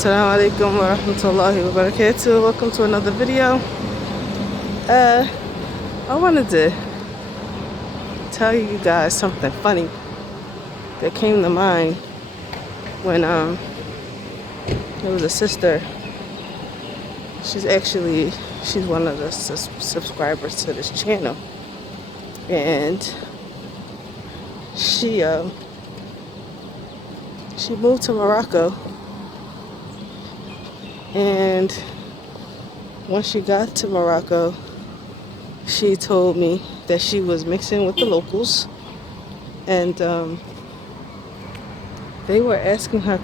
Assalamu alaikum wa rahmatullahi wa barakatuh. Welcome to another video. I wanted to tell you guys something funny that came to mind when there was a sister. She's one of the subscribers to this channel, and she moved to Morocco. And once she got to Morocco, she told me that she was mixing with the locals, and they were asking her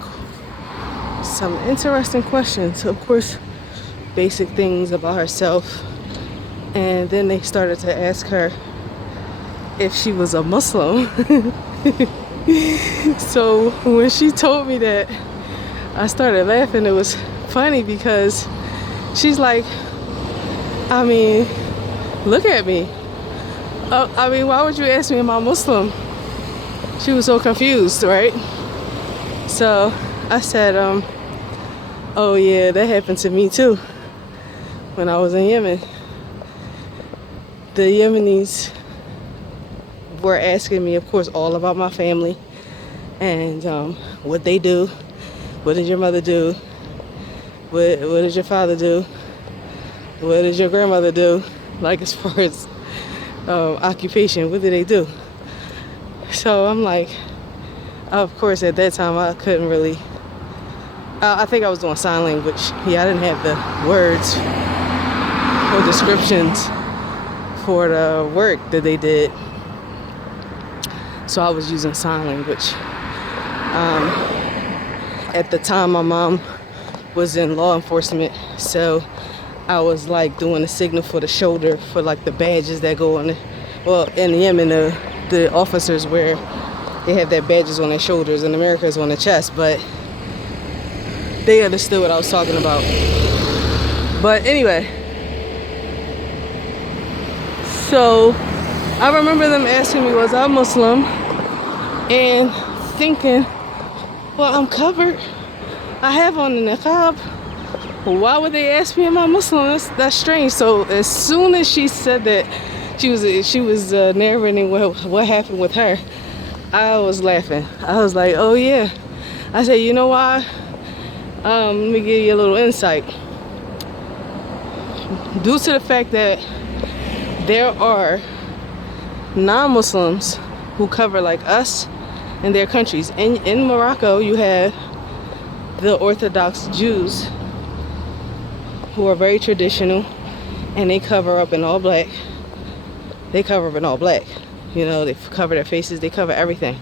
some interesting questions, of course, basic things about herself. And then they started to ask her if she was a Muslim. So when she told me that, I started laughing. It was funny because she's like, I mean, look at me. Why would you ask me am I Muslim? She was so confused, right? So I said, oh yeah, that happened to me too when I was in Yemen. The Yemenis were asking me, of course, all about my family and what they do. What did your mother do? What did your father do? What did your grandmother do? Like, as far as occupation, what did they do? So I'm like, of course, at that time I couldn't really. I think I was doing sign language. Yeah, I didn't have the words or descriptions for the work that they did. So I was using sign language. At the time, my mom was in law enforcement, so I was like doing a signal for the shoulder for like the badges that go on in Yemen, the officers wear, they have their badges on their shoulders, and America is on their chest, but they understood what I was talking about. But anyway, so I remember them asking me, was I Muslim? And thinking, well, I'm covered. I have on the niqab. Why would they ask me am I Muslim? That's strange. So as soon as she said that, she was narrating what happened with her, I was laughing. I was like, oh yeah. I said, you know why? Let me give you a little insight. Due to the fact that there are non-Muslims who cover like us in their countries. In Morocco, you have the Orthodox Jews who are very traditional, and they cover up in all black. They cover up in all black. You know, they cover their faces, they cover everything.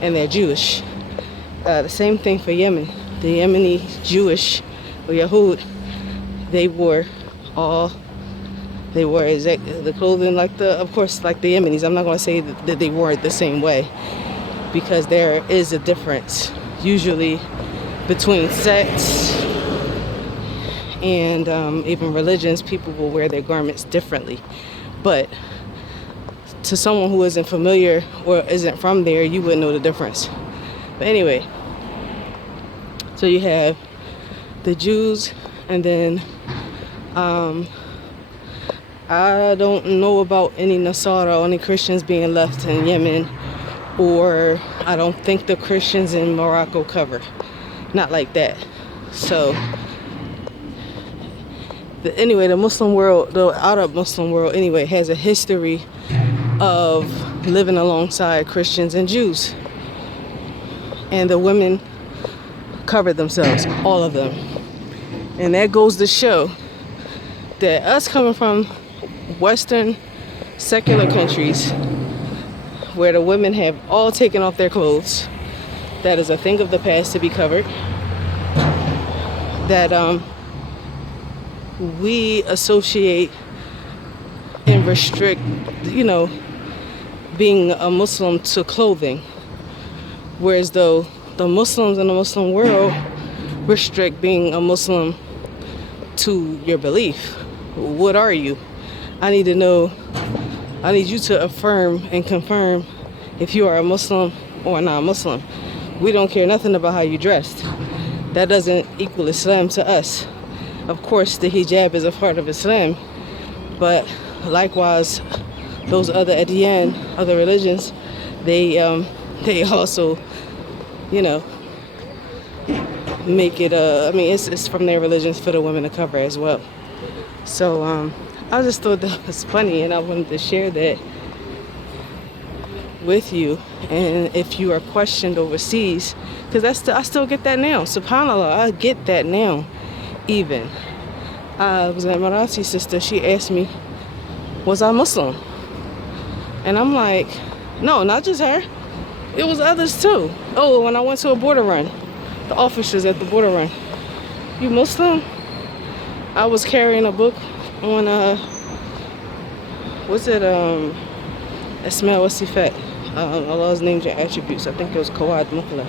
And they're Jewish. The same thing for Yemen. The Yemeni Jewish, or Yahud, they wore the clothing like of course, like the Yemenis. I'm not going to say that they wore it the same way, because there is a difference usually between sects and even religions. People will wear their garments differently, but to someone who isn't familiar or isn't from there, you wouldn't know the difference. But anyway, so you have the Jews, and then I don't know about any Nasara or any Christians being left in Yemen, or I don't think the Christians in Morocco cover. Not like that. So anyway, the Muslim world, the Arab Muslim world anyway, has a history of living alongside Christians and Jews. And the women covered themselves, all of them. And that goes to show that us coming from Western secular countries where the women have all taken off their clothes, that is a thing of the past to be covered, that we associate and restrict, being a Muslim to clothing, whereas though the Muslims in the Muslim world restrict being a Muslim to your belief. What are you? I need to know. I need you to affirm and confirm if you are a Muslim or a non-Muslim. We don't care nothing about how you dressed. that doesn't equal Islam to us. Of course, the hijab is a part of Islam, but likewise, those other adyan, other religions, they also, you know, make it. I mean, it's from their religions for the women to cover as well. So I just thought that was funny, and I wanted to share that with you. And if you are questioned overseas, because I still get that now. SubhanAllah, I get that now. Even I was an Emirati sister. She asked me, was I Muslim? And I'm like, no, not just her. It was others too. Oh, when I went to a border run, the officers at the border run, you Muslim? I was carrying a book on what's it, Asma wa Sifat, Allah's names and attributes. I think it was Kawad Mukla.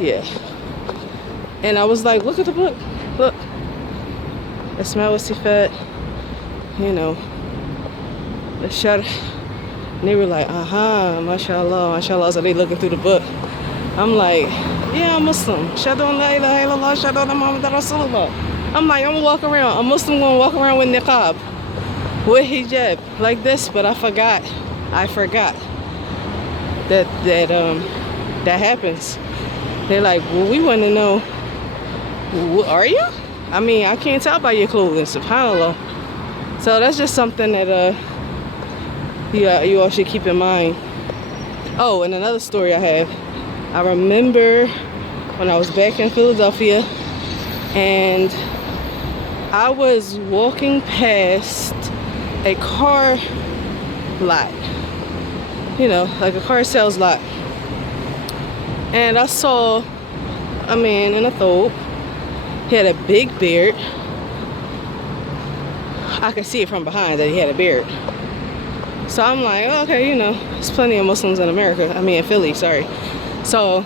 Yeah. And I was like, look at the book. Look. Asma wa Sifat, you know, the Sharh. And they were like, mashallah, mashallah. So they looking through the book. I'm like, yeah, I'm Muslim. Shadu an la ilaha illallah, shadu anna Muhammadan Rasulullah. I'm like, I'm gonna walk around. A Muslim gonna walk around with niqab, with hijab, like this. But I forgot that happens. They're like, well, we want to know, are you? I mean, I can't tell by your clothing, subhanAllah. So that's just something that you all should keep in mind. Oh, and another story I have. I remember when I was back in Philadelphia, and I was walking past a car lot, you know, like a car sales lot, and I saw a man in a thobe. He had a big beard. I could see it from behind that he had a beard. So I'm like, oh, okay, you know, there's plenty of Muslims in America. I mean, in Philly, sorry. So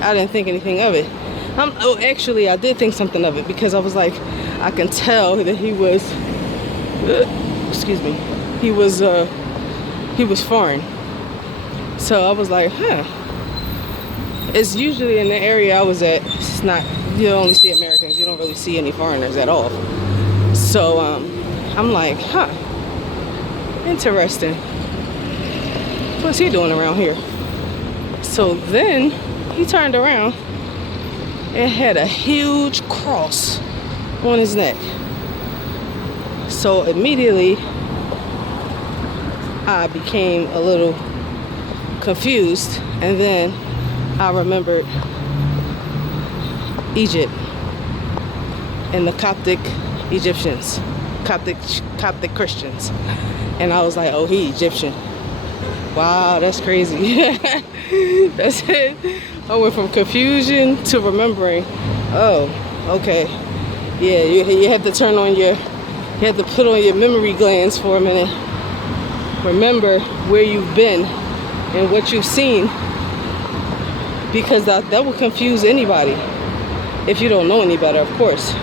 I didn't think anything of it. Actually, I did think something of it, because I was like, I can tell that he was, excuse me, he was foreign. So I was like, it's usually in the area I was at, it's not, you only see Americans, you don't really see any foreigners at all. So I'm like, interesting. What's he doing around here? So then he turned around and had a huge cross on his neck. So immediately I became a little confused, and then I remembered Egypt and the Coptic Egyptians, Coptic Christians, and I was like, oh, he Egyptian. Wow, that's crazy. That's it. I went from confusion to remembering. Oh, okay. Yeah, you have to turn on you have to put on your memory glands for a minute. Remember where you've been and what you've seen, because that will confuse anybody if you don't know any better, of course.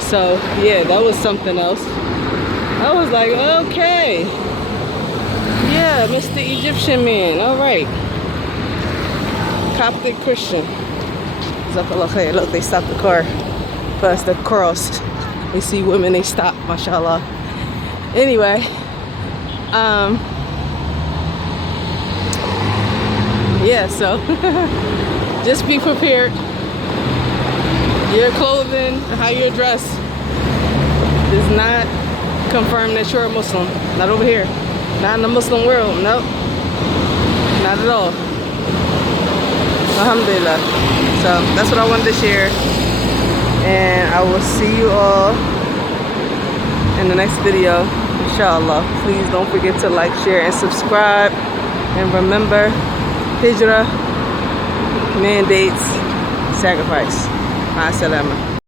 So yeah, that was something else. I was like, okay, yeah, Mr. Egyptian man, all right. Coptic Christian. Look, they stopped the car past the cross. They see women, they stop, mashallah. Anyway, yeah, so just be prepared. Your clothing, how you're dressed does not confirm that you're a Muslim. Not over here. Not in the Muslim world. Nope. Not at all. Alhamdulillah. So that's what I wanted to share. And I will see you all in the next video, inshallah. Please don't forget to like, share, and subscribe. And remember, Hijrah mandates sacrifice. Ma salama.